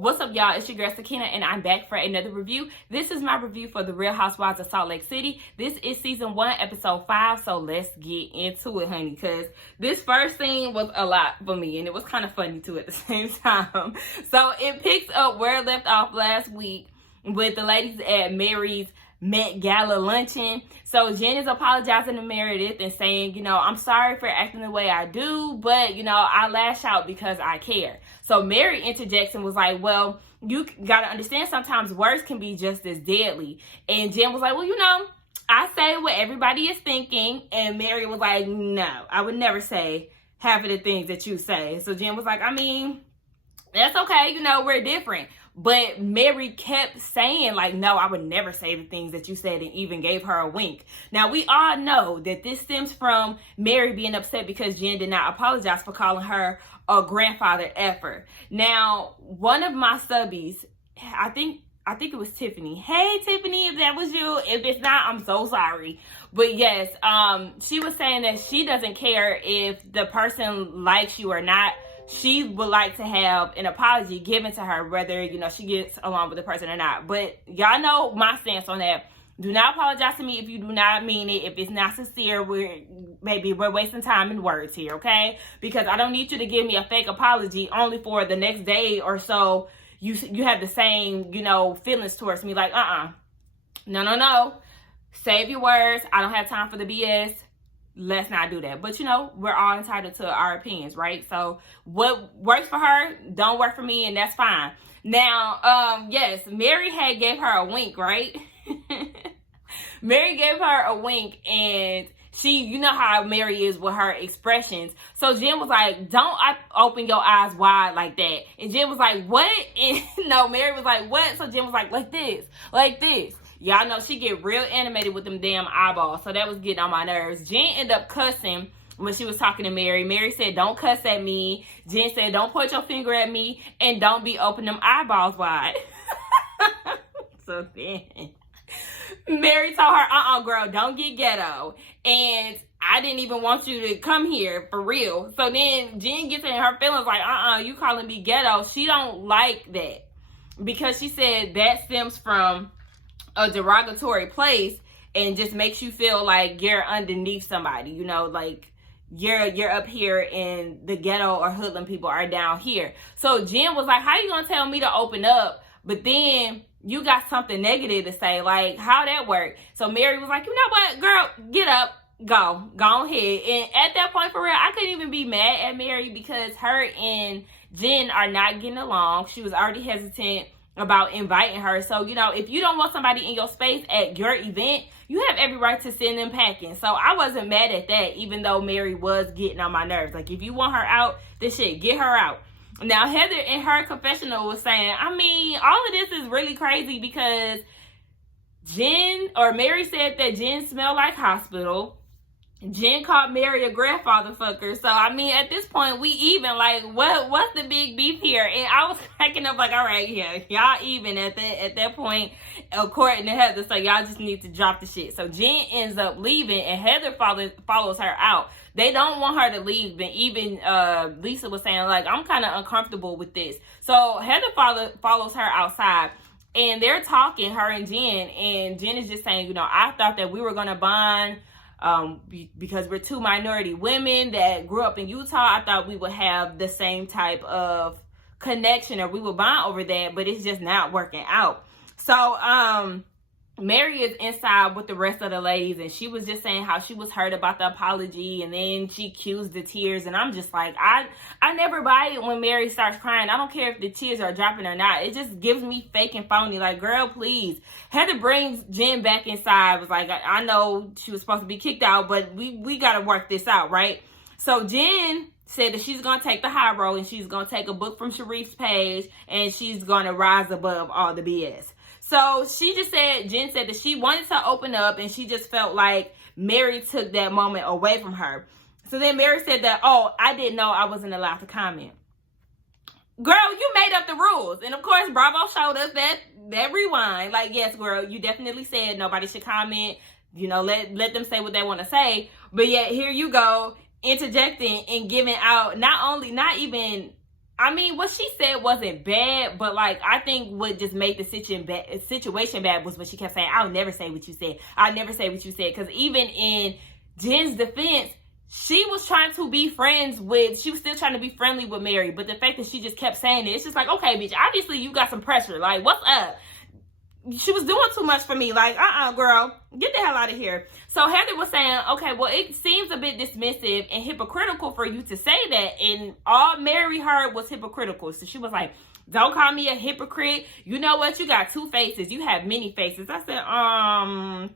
What's up, y'all? It's your girl Sakina, and I'm back for another review. This is my review for The Real Housewives of Salt Lake City. This is season 1, episode 5, so let's get into it, honey, because this first scene was a lot for me, and it was kind of funny, too, at the same time. So it picks up where it left off last week with the ladies at Mary's Met Gala luncheon. So Jen is apologizing to Meredith and saying, you know, I'm sorry for acting the way I do, but, you know, I lash out because I care. So Mary interjects and was like, well, you got to understand sometimes words can be just as deadly. And Jen was like, well, you know, I say what everybody is thinking. And Mary was like, no, I would never say half of the things that you say. So Jen was like, I mean, that's okay. You know, we're different. But Mary kept saying, like, no, I would never say the things that you said, and even gave her a wink. Now, we all know that this stems from Mary being upset because Jen did not apologize for calling her a grandfather effer. Now, one of my subbies, I think it was Tiffany. Hey, Tiffany, if that was you. If it's not, I'm so sorry. But yes, she was saying that she doesn't care if the person likes you or not. She would like to have an apology given to her, whether, you know, she gets along with the person or not. But y'all know my stance on that. Do not apologize to me if you do not mean it. If it's not sincere, we're wasting time and words here, okay? Because I don't need you to give me a fake apology only for the next day or so you have the same, you know, feelings towards me. Like, no. Save your words. I don't have time for the BS. Let's not do that. But, you know, we're all entitled to our opinions, right? So what works for her don't work for me, and that's fine. Now, yes, Mary gave her a wink, right? Mary gave her a wink, and she, you know how Mary is with her expressions. So Jen was like, don't open your eyes wide like that. And Jen was like, what? And no, Mary was like, what? So Jen was like this, like this. Y'all know she get real animated with them damn eyeballs. So that was getting on my nerves. Jen ended up cussing when she was talking to Mary. Mary said, don't cuss at me. Jen said, don't point your finger at me. And don't be opening them eyeballs wide. So then Mary told her, girl, don't get ghetto. And I didn't even want you to come here for real. So then Jen gets in her feelings like, you calling me ghetto. She don't like that. Because she said that stems from a derogatory place and just makes you feel like you're underneath somebody, you know, like you're up here and the ghetto or hoodlum people are down here. So Jen was like, how you gonna tell me to open up, but then you got something negative to say? Like, how that work? So Mary was like, you know what, girl, get up, go ahead. And at that point, for real, I couldn't even be mad at Mary because her and Jen are not getting along. She was already hesitant about inviting her. So, you know, if you don't want somebody in your space at your event, you have every right to send them packing. So I wasn't mad at that, even though Mary was getting on my nerves. Like, if you want her out, this shit, get her out. Now, Heather in her confessional was saying, I mean, all of this is really crazy because Mary said that Jen smelled like hospital. Jen called Mary a grandfather fucker. So, I mean, at this point, we even. Like, what's the big beef here? And I was cracking up like, all right, yeah, y'all even at that point, according to Heather. So, y'all just need to drop the shit. So, Jen ends up leaving, and Heather follows her out. They don't want her to leave. And even Lisa was saying, like, I'm kind of uncomfortable with this. So, Heather follows her outside. And they're talking, her and Jen is just saying, you know, I thought that we were going to bond because we're two minority women that grew up in Utah. I thought we would have the same type of connection or we would bond over that, but it's just not working out. So Mary is inside with the rest of the ladies, and she was just saying how she was hurt about the apology, and then she cues the tears, and I'm just like, I never buy it when Mary starts crying. I don't care if the tears are dropping or not. It just gives me fake and phony. Like, girl, please. Heather brings Jen back inside. Was like, I know she was supposed to be kicked out, but we got to work this out, right? So Jen said that she's going to take the high road, and she's going to take a book from Sharif's page, and she's going to rise above all the BS. So Jen said that she wanted to open up, and she just felt like Mary took that moment away from her. So then Mary said that, I didn't know I wasn't allowed to comment. Girl, you made up the rules. And of course, Bravo showed us that rewind. Like, yes, girl, you definitely said nobody should comment. You know, let them say what they want to say. But yet, here you go, interjecting and giving out not even I mean, what she said wasn't bad, but like, I think what just made the situation bad was when she kept saying, I'll never say what you said. I'll never say what you said. Because even in Jen's defense, she was trying to be she was still trying to be friendly with Mary. But the fact that she just kept saying it, it's just like, okay, bitch, obviously you got some pressure. Like, what's up? She was doing too much for me. Like, girl, get the hell out of here. So Heather was saying, okay, well, it seems a bit dismissive and hypocritical for you to say that. And all Mary heard was hypocritical. So she was like, don't call me a hypocrite. You know what? You got two faces. You have many faces. I said,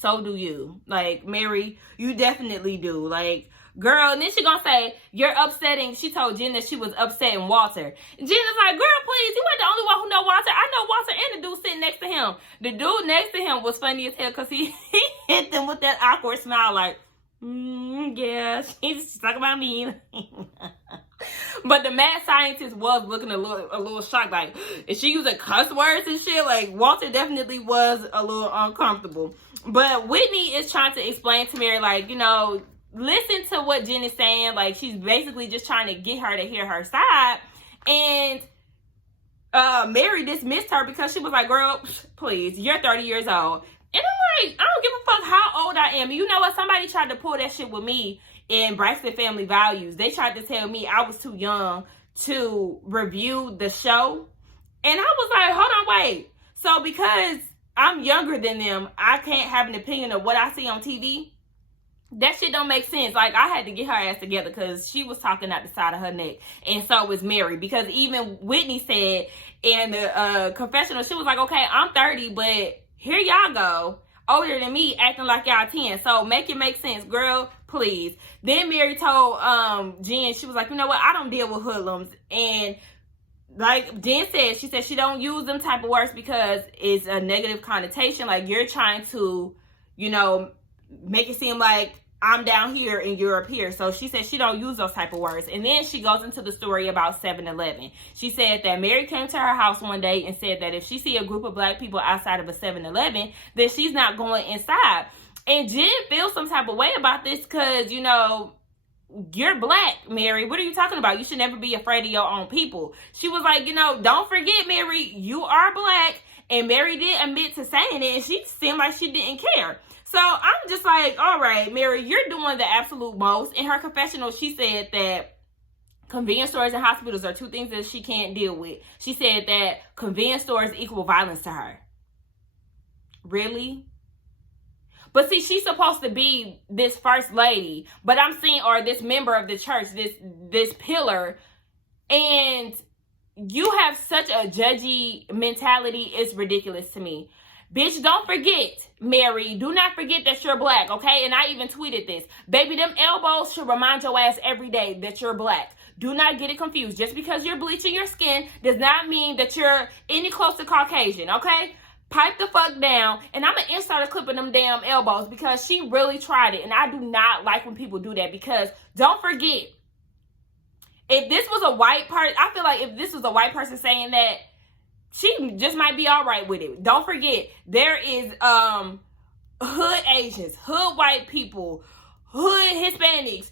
so do you. Like, Mary, you definitely do. Like, girl, and then she gonna say, you're upsetting. She told Jen that she was upsetting Walter. Jen is like, girl, please, you ain't the only one who know Walter. I know Walter and the dude sitting next to him. The dude next to him was funny as hell because he hit them with that awkward smile like, yeah, she's talking about me. But the mad scientist was looking a little shocked, like, is she using cuss words and shit? Like, Walter definitely was a little uncomfortable. But Whitney is trying to explain to Mary, like, you know, listen to what Jen is saying. Like, she's basically just trying to get her to hear her side. And Mary dismissed her because she was like, girl, please, you're 30 years old. And I'm like, I don't give a fuck how old I am. You know what? Somebody tried to pull that shit with me in Braxton Family Values. They tried to tell me I was too young to review the show. And I was like, hold on, wait. So because I'm younger than them, I can't have an opinion of what I see on TV? That shit don't make sense. Like, I had to get her ass together because she was talking out the side of her neck. And so was Mary. Because even Whitney said in the confessional, she was like, okay, I'm 30, but here y'all go, older than me, acting like y'all 10. So make it make sense, girl, please. Then Mary told Jen, she was like, you know what? I don't deal with hoodlums. And like Jen said, she said she don't use them type of words because it's a negative connotation. Like, you're trying to, you know, make it seem like I'm down here and you're up here. So she said she don't use those type of words. And then she goes into the story about 7-Eleven. She said that Mary came to her house one day and said that if she see a group of black people outside of a 7-Eleven, then she's not going inside. And Jen feels some type of way about this because, you know, you're black, Mary. What are you talking about? You should never be afraid of your own people. She was like, you know, don't forget, Mary, you are black. And Mary did admit to saying it, and she seemed like she didn't care. So I'm just like, all right, Mary, you're doing the absolute most. In her confessional, she said that convenience stores and hospitals are two things that she can't deal with. She said that convenience stores equal violence to her. Really? But see, she's supposed to be this first lady, but I'm seeing, or this member of the church, this pillar, and you have such a judgy mentality. It's ridiculous to me. Bitch, don't forget, Mary, do not forget that you're black, okay? And I even tweeted this. Baby, them elbows should remind your ass every day that you're black. Do not get it confused. Just because you're bleaching your skin does not mean that you're any close to Caucasian, okay? Pipe the fuck down. And I'm going to insert a clip of them damn elbows because she really tried it. And I do not like when people do that because don't forget, if this was a white person, I feel like if this was a white person saying that, she just might be all right with it. Don't forget, there is hood Asians, hood white people, hood Hispanics.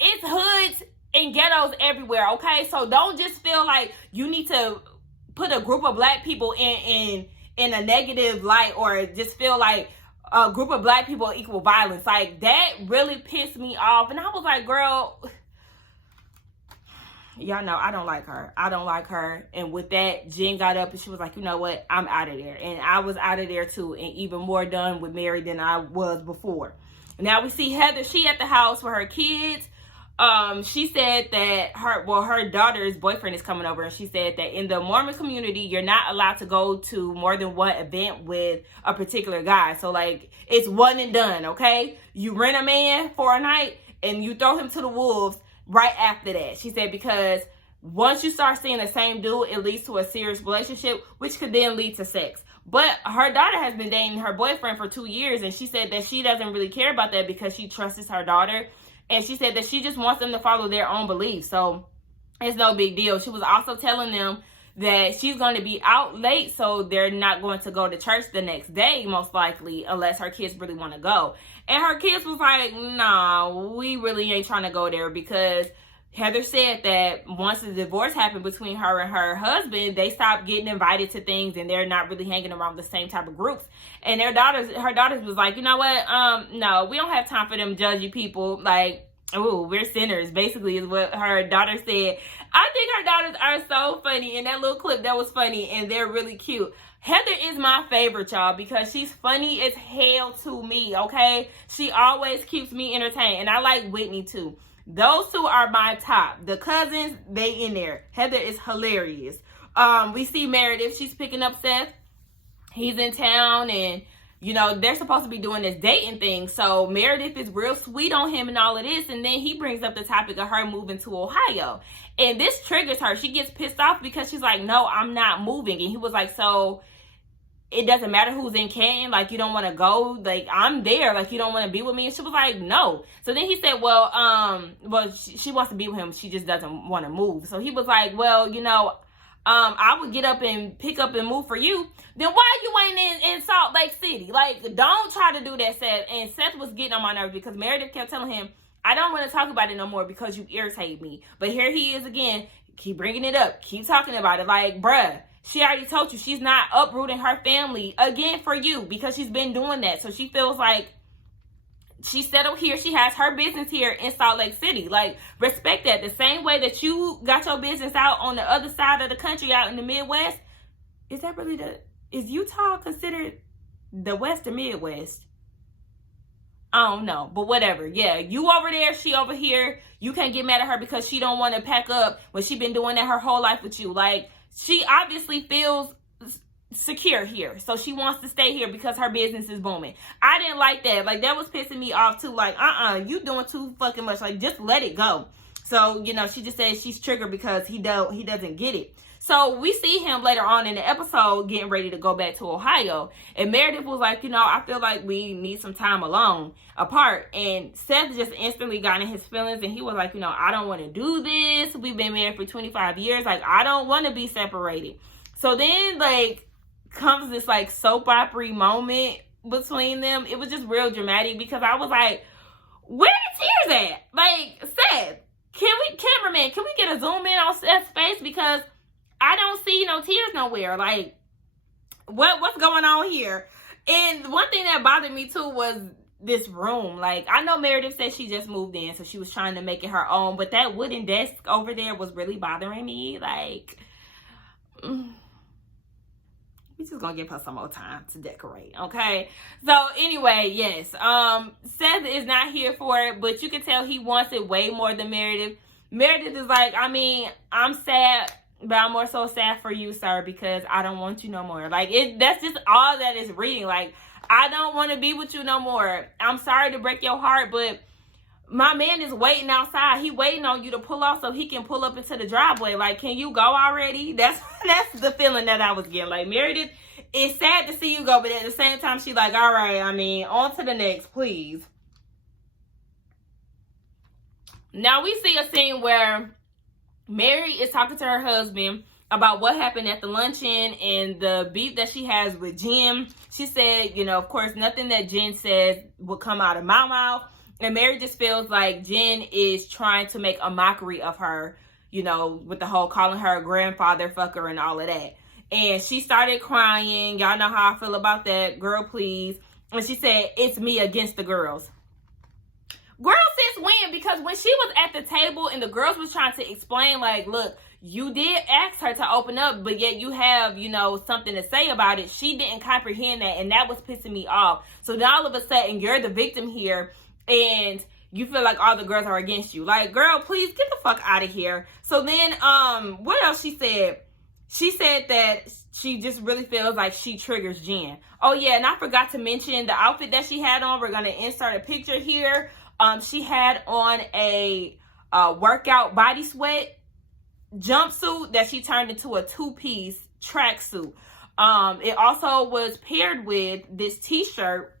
It's hoods and ghettos everywhere, okay? So don't just feel like you need to put a group of black people in a negative light, or just feel like a group of black people equal violence. Like, that really pissed me off. And I was like, girl, y'all know I don't like her. I don't like her. And with that, Jen got up and she was like, you know what? I'm out of there. And I was out of there too. And even more done with Mary than I was before. Now we see Heather. She at the house with her kids. She said that her daughter's boyfriend is coming over. And she said that in the Mormon community, you're not allowed to go to more than one event with a particular guy. So like, it's one and done, okay? You rent a man for a night and you throw him to the wolves right after that. She said because once you start seeing the same dude, it leads to a serious relationship, which could then lead to sex. But her daughter has been dating her boyfriend for 2 years, and she said that she doesn't really care about that because she trusts her daughter. And she said that she just wants them to follow their own beliefs. So it's no big deal. She was also telling them that she's going to be out late, so they're not going to go to church the next day, most likely, unless her kids really want to go. And her kids was like, nah, we really ain't trying to go there because Heather said that once the divorce happened between her and her husband, they stopped getting invited to things and they're not really hanging around the same type of groups. And her daughters was like, you know what? No, we don't have time for them judgy people. Like, oh, we're sinners, basically, is what her daughter said. I think her daughters are so funny. In that little clip, that was funny, and they're really cute. Heather is my favorite, y'all, because she's funny as hell to me, okay? She always keeps me entertained, and I like Whitney, too. Those two are my top. The cousins, they in there. Heather is hilarious. We see Meredith. She's picking up Seth. He's in town, and you know, they're supposed to be doing this dating thing. So Meredith is real sweet on him and all of this. And then he brings up the topic of her moving to Ohio. And this triggers her. She gets pissed off because she's like, no, I'm not moving. And he was like, so it doesn't matter who's in Canton. Like, you don't want to go. Like, I'm there. Like, you don't want to be with me. And she was like, no. So then he said, well, she wants to be with him. She just doesn't want to move. So he was like, well, you know, I would get up and pick up and move for you. Then why you ain't in Salt Lake City? Like, don't try to do that, Seth. And Seth was getting on my nerves because Meredith kept telling him, I don't want to talk about it no more because you irritate me. But here he is again. Keep bringing it up. Keep talking about it. Like, bruh, she already told you she's not uprooting her family again for you because she's been doing that. So she feels like she's settled here. She has her business here in Salt Lake City. Like, respect that. The same way that you got your business out on the other side of the country, out in the Midwest. Is Utah considered the West or Midwest? I don't know, but whatever. Yeah, you over there, she over here. You can't get mad at her because she don't want to pack up when she been doing that her whole life with you. Like, she obviously feels secure here, so she wants to stay here because her business is booming. I didn't like that. Like, that was pissing me off too. Like, you doing too fucking much. Like, just let it go. So, you know, she just said she's triggered because he doesn't get it. So we see him later on in the episode getting ready to go back to Ohio. And Meredith was like, you know, I feel like we need some time alone, apart. And Seth just instantly got in his feelings. And he was like, you know, I don't want to do this. We've been married for 25 years. Like, I don't want to be separated. So then, like, comes this, like, soap opera moment between them. It was just real dramatic because I was like, where the tears at? Like, Seth, cameraman, can we get a zoom in on Seth's face? Because I don't see no tears nowhere. Like, what's going on here? And one thing that bothered me too was this room. Like, I know Meredith said she just moved in, so she was trying to make it her own, but that wooden desk over there was really bothering me. Like, we just gonna give her some more time to decorate, okay? So anyway, yes, Seth is not here for it, but you can tell he wants it way more than Meredith. Meredith is like, I mean, I'm sad, but I'm more so sad for you, sir, because I don't want you no more. Like, that's just all that is reading. Like, I don't want to be with you no more. I'm sorry to break your heart, but my man is waiting outside. He waiting on you to pull off so he can pull up into the driveway. Like, can you go already? That's the feeling that I was getting. Like, Meredith, it's sad to see you go, but at the same time, she's like, all right, I mean, on to the next, please. Now we see a scene where Mary is talking to her husband about what happened at the luncheon and the beef that she has with Jen. She said, you know, of course, nothing that Jen says will come out of my mouth. And Mary just feels like Jen is trying to make a mockery of her, you know, with the whole calling her a grandfather fucker and all of that. And she started crying. Y'all know how I feel about that. Girl, please. And she said, it's me against the girls. Girl, sis, when? Because when she was at the table and the girls was trying to explain, like, look, you did ask her to open up, but yet you have, you know, something to say about it. She didn't comprehend that, and that was pissing me off. So then all of a sudden, you're the victim here, and you feel like all the girls are against you. Like, girl, please get the fuck out of here. So then, what else she said? She said that she just really feels like she triggers Jen. Oh, yeah, and I forgot to mention the outfit that she had on. We're going to insert a picture here. She had on a workout body sweat jumpsuit that she turned into a two-piece tracksuit. It also was paired with this t-shirt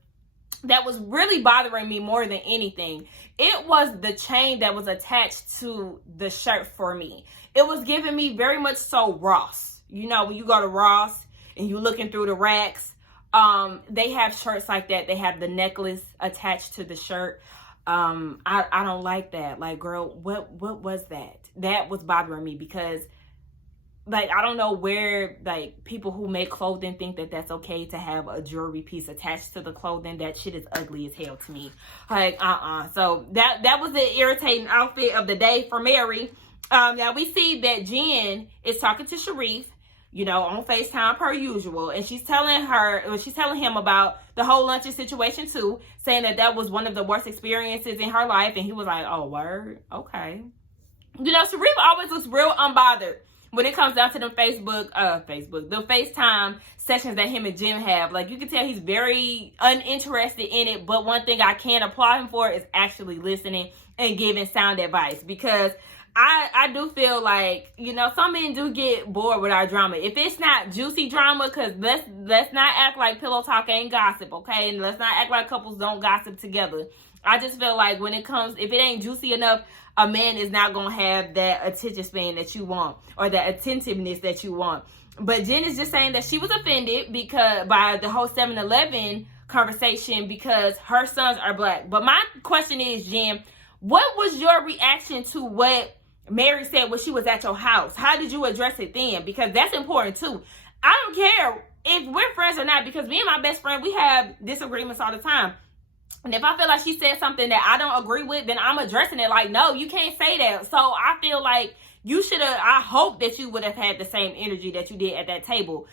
that was really bothering me more than anything. It was the chain that was attached to the shirt for me. It was giving me very much so Ross. You know, when you go to Ross and you're looking through the racks, they have shirts like that. They have the necklace attached to the shirt. I don't like that. Like, girl, what was that? That was bothering me because, like, I don't know where, like, people who make clothing think that that's okay to have a jewelry piece attached to the clothing. That shit is ugly as hell to me. Like, So that was the irritating outfit of the day for Mary. Now we see that Jen is talking to Sharif, you know, on FaceTime per usual. And she's telling him about the whole luncheon situation too, saying that was one of the worst experiences in her life. And he was like, oh, word? Okay. You know, Sharif always looks real unbothered when it comes down to the the FaceTime sessions that him and Jim have. Like, you can tell he's very uninterested in it. But one thing I can applaud him for is actually listening and giving sound advice. Because I do feel like, you know, some men do get bored with our drama. If it's not juicy drama, because let's not act like pillow talk ain't gossip, okay? And let's not act like couples don't gossip together. I just feel like when it comes, if it ain't juicy enough, a man is not going to have that attention span that you want or that attentiveness that you want. But Jen is just saying that she was offended by the whole 7-Eleven conversation because her sons are black. But my question is, Jen, what was your reaction to what Mary said when she was at your house? How did you address it then? Because that's important too. I don't care if we're friends or not, because me and my best friend, we have disagreements all the time. And if I feel like she said something that I don't agree with, then I'm addressing it like, no, you can't say that. So I feel like you should have, I hope that you would have had the same energy that you did at that table.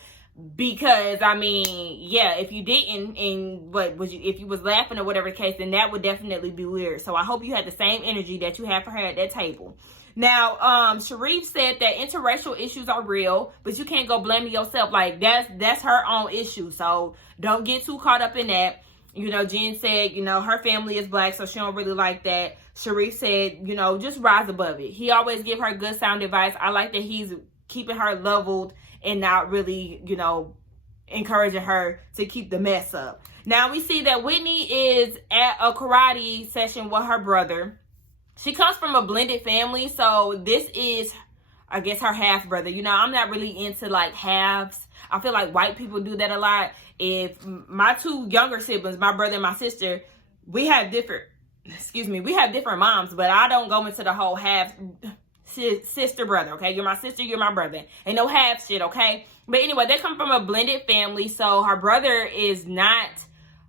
Because, I mean, yeah, if you didn't, and if you was laughing or whatever the case, then that would definitely be weird. So I hope you had the same energy that you had for her at that table. Now, Sharif said that interracial issues are real, but you can't go blaming yourself. Like, that's her own issue. So don't get too caught up in that. You know, Jen said, you know, her family is black, so she don't really like that. Sharif said, you know, just rise above it. He always give her good sound advice. I like that he's keeping her leveled and not really, you know, encouraging her to keep the mess up. Now we see that Whitney is at a karate session with her brother. She comes from a blended family, so this is, I guess, her half brother. You know, I'm not really into like halves. I feel like white people do that a lot. If my two younger siblings, my brother and my sister, we have different moms, but I don't go into the whole half sister brother, okay? You're my sister, you're my brother. Ain't no half shit, okay? But anyway, they come from a blended family, so her brother is not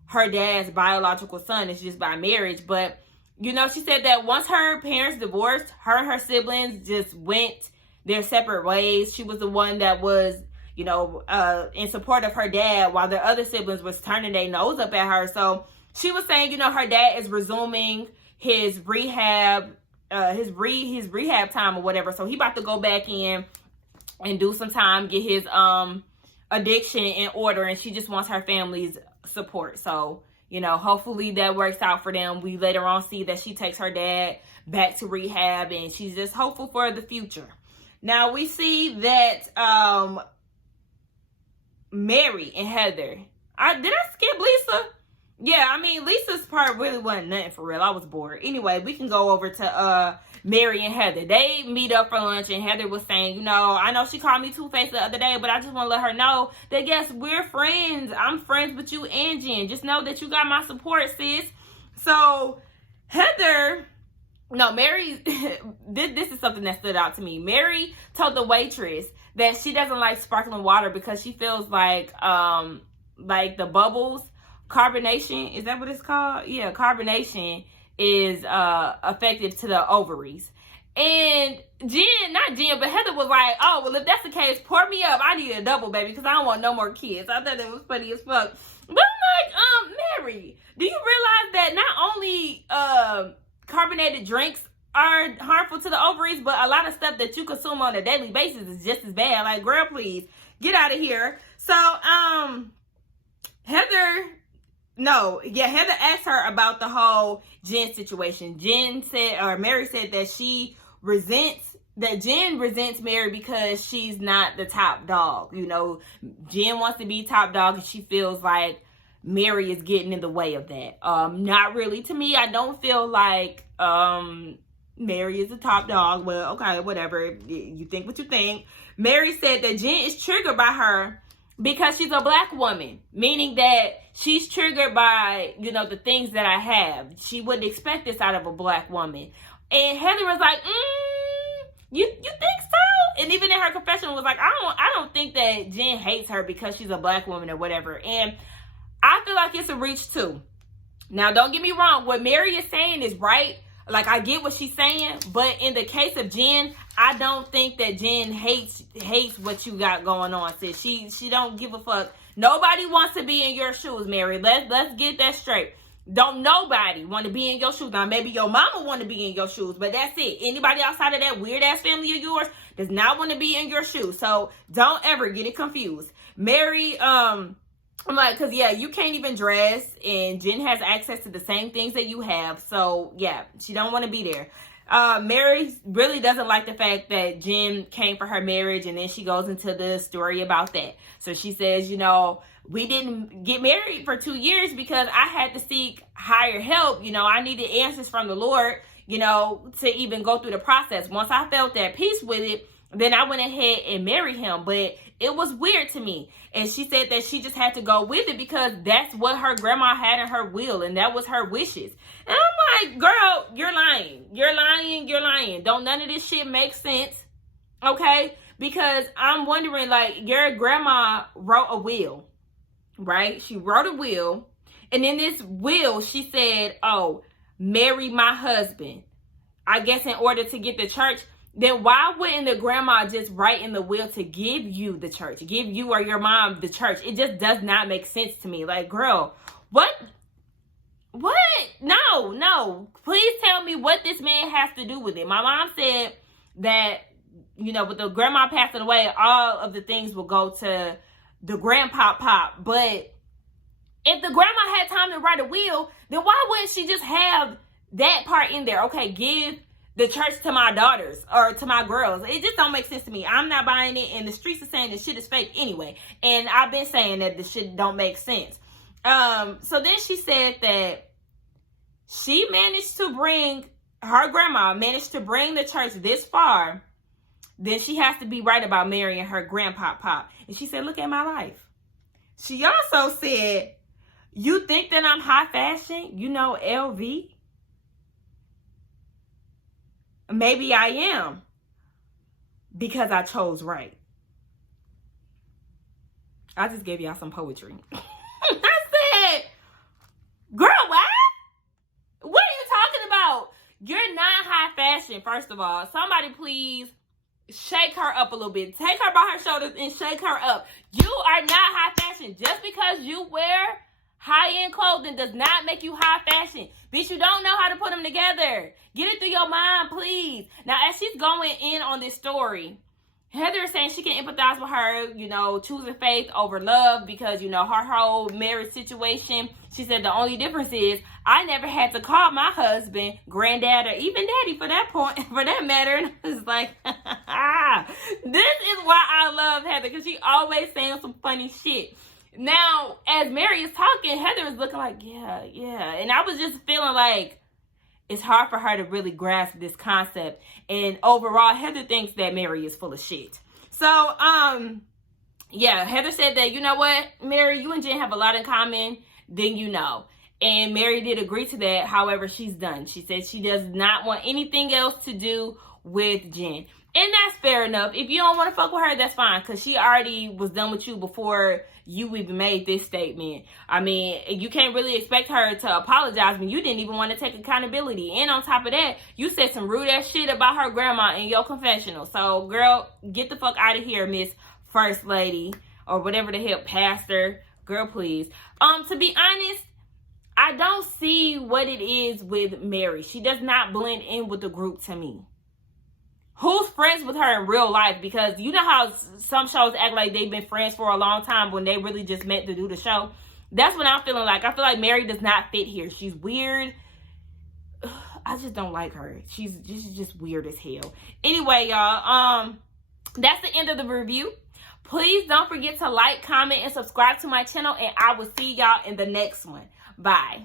her dad's biological son. It's just by marriage. But, you know, she said that once her parents divorced, her and her siblings just went their separate ways. She was the one that was, you know, in support of her dad, while the other siblings was turning their nose up at her. So she was saying, you know, her dad is resuming his rehab, his rehab time or whatever. So he about to go back in and do some time, get his addiction in order, and she just wants her family's support. So, you know, hopefully that works out for them. We later on see that she takes her dad back to rehab, and she's just hopeful for the future. Now we see that Mary and Heather. Did I skip Lisa? Yeah, I mean, Lisa's part really wasn't nothing for real. I was bored. Anyway, we can go over to Mary and Heather. They meet up for lunch, and Heather was saying, you know, I know she called me two-faced the other day, but I just want to let her know that, yes, we're friends. I'm friends with you and Jen. Just know that you got my support, sis. So, Mary, this is something that stood out to me. Mary told the waitress that she doesn't like sparkling water because she feels like the bubbles, carbonation, is that what it's called? Yeah, carbonation is effective to the ovaries. And Heather was like, oh, well, if that's the case, pour me up. I need a double, baby, because I don't want no more kids. I thought that was funny as fuck. But I'm like, Mary, do you realize that not only carbonated drinks are harmful to the ovaries, but a lot of stuff that you consume on a daily basis is just as bad? Like, girl, please get out of here. So Heather asked her about the whole Jen situation. Mary said that Jen resents Mary because she's not the top dog. You know, Jen wants to be top dog, and she feels like Mary is getting in the way of that. Not really to me. I don't feel like Mary is the top dog. Well, okay, whatever. You think what you think. Mary said that Jen is triggered by her because she's a black woman, meaning that she's triggered by, you know, the things that I have. She wouldn't expect this out of a black woman. And Heather was like, you think so? And even in her confession was like, I don't think that Jen hates her because she's a black woman or whatever. And I feel like it's a reach too. Now, don't get me wrong. What Mary is saying is right. Like, I get what she's saying. But in the case of Jen, I don't think that Jen hates what you got going on, sis. She don't give a fuck. Nobody wants to be in your shoes, Mary. Let's get that straight. Don't nobody want to be in your shoes. Now, maybe your mama want to be in your shoes, but that's it. Anybody outside of that weird-ass family of yours does not want to be in your shoes. So, don't ever get it confused. Mary, I'm like, because, yeah, you can't even dress, and Jen has access to the same things that you have. So, yeah, she don't want to be there. Mary really doesn't like the fact that Jen came for her marriage, and then she goes into the story about that. So, she says, you know, we didn't get married for 2 years because I had to seek higher help. You know, I needed answers from the Lord, you know, to even go through the process. Once I felt at peace with it, then I went ahead and married him. But it was weird to me. And she said that she just had to go with it because that's what her grandma had in her will. And that was her wishes. And I'm like, girl, you're lying. You're lying. You're lying. Don't none of this shit make sense. Okay? Because I'm wondering, like, your grandma wrote a will. Right? She wrote a will. And in this will, she said, oh, marry my husband. I guess in order to get the church. Then why wouldn't the grandma just write in the will to give you the church? Give you or your mom the church? It just does not make sense to me. Like, girl, what? No. Please tell me what this man has to do with it. My mom said that, you know, with the grandma passing away, all of the things will go to the grandpop. But if the grandma had time to write a will, then why wouldn't she just have that part in there? Okay, give the church to my daughters or to my girls. It just don't make sense to me. I'm not buying it, and the streets are saying this shit is fake anyway. And I've been saying that this shit don't make sense. So then she said that she managed to bring, her grandma managed to bring the church this far. Then she has to be right about marrying her grandpop. And she said, look at my life. She also said, you think that I'm high fashion? You know, LV? Maybe I am. Because I chose right. I just gave y'all some poetry. I said, girl, what? What are you talking about? You're not high fashion, first of all. Somebody please shake her up a little bit. Take her by her shoulders and shake her up. You are not high fashion. Just because you wear high-end clothing does not make you high fashion. Bitch, you don't know how to put them together. Get it through your mind, please. Now, as she's going in on this story, Heather is saying she can empathize with her, you know, choosing faith over love because, you know, her whole marriage situation. She said the only difference is I never had to call my husband granddad or even daddy for that point, for that matter. And I was like, this is why I love Heather, because she always saying some funny shit. Now, as Mary is talking, Heather is looking like, yeah. And I was just feeling like it's hard for her to really grasp this concept. And overall, Heather thinks that Mary is full of shit. So, yeah, Heather said that, you know what, Mary, you and Jen have a lot in common than you know. And Mary did agree to that. However, she's done. She said she does not want anything else to do with Jen. And that's fair enough. If you don't want to fuck with her, that's fine. Because she already was done with you before you even made this statement. I mean, you can't really expect her to apologize when you didn't even want to take accountability. And on top of that, you said some rude ass shit about her grandma in your confessional. So, girl, get the fuck out of here, Miss First Lady. Or whatever the hell, Pastor. Girl, please. To be honest, I don't see what it is with Mary. She does not blend in with the group to me. Who's friends with her in real life? Because you know how some shows act like they've been friends for a long time when they really just met to do the show. That's what I'm feeling like. I feel like Mary does not fit here. She's weird. I just don't like her. She's just weird as hell. Anyway, y'all, that's the end of the review. Please don't forget to like, comment, and subscribe to my channel. And I will see y'all in the next one. Bye.